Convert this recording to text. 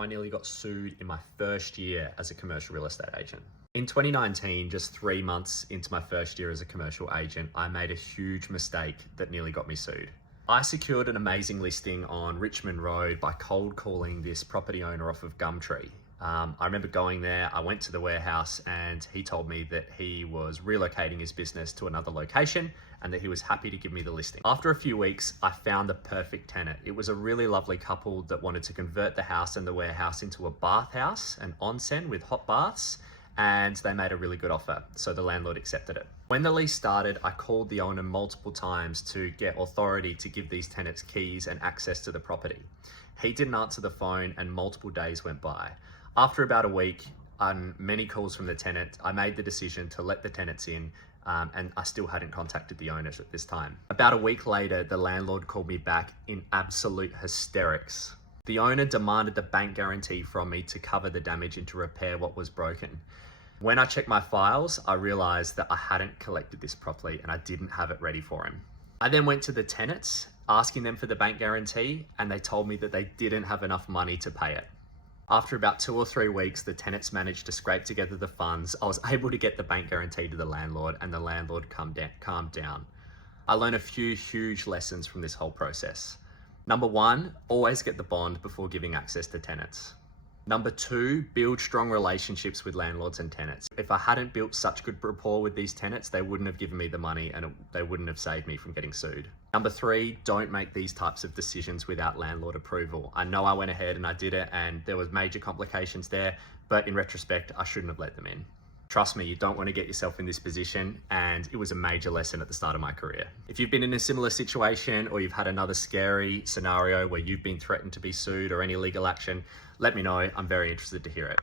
I nearly got sued in my first year as a commercial real estate agent. In 2019, just 3 months into my first year as a commercial agent, I made a huge mistake that nearly got me sued. I secured an amazing listing on Richmond Road by cold calling this property owner off of Gumtree. I remember going there, I went to the warehouse and he told me that he was relocating his business to another location and that he was happy to give me the listing. After a few weeks, I found the perfect tenant. It was a really lovely couple that wanted to convert the house and the warehouse into a bathhouse, an onsen with hot baths, and they made a really good offer, so the landlord accepted it. When the lease started, I called the owner multiple times to get authority to give these tenants keys and access to the property. He didn't answer the phone and multiple days went by. After about a week and many calls from the tenant, I made the decision to let the tenants in, and I still hadn't contacted the owners at this time. About a week later, the landlord called me back in absolute hysterics. The owner demanded the bank guarantee from me to cover the damage and to repair what was broken. When I checked my files, I realized that I hadn't collected this properly and I didn't have it ready for him. I then went to the tenants, asking them for the bank guarantee, and they told me that they didn't have enough money to pay it. After about 2 or 3 weeks, the tenants managed to scrape together the funds. I was able to get the bank guarantee to the landlord and the landlord calmed down. I learned a few huge lessons from this whole process. Number 1, always get the bond before giving access to tenants. Number 2, build strong relationships with landlords and tenants. If I hadn't built such good rapport with these tenants, they wouldn't have given me the money and they wouldn't have saved me from getting sued. Number 3, don't make these types of decisions without landlord approval. I know I went ahead and I did it and there was major complications there, but in retrospect, I shouldn't have let them in. Trust me, you don't want to get yourself in this position, and it was a major lesson at the start of my career. If you've been in a similar situation or you've had another scary scenario where you've been threatened to be sued or any legal action, let me know. I'm very interested to hear it.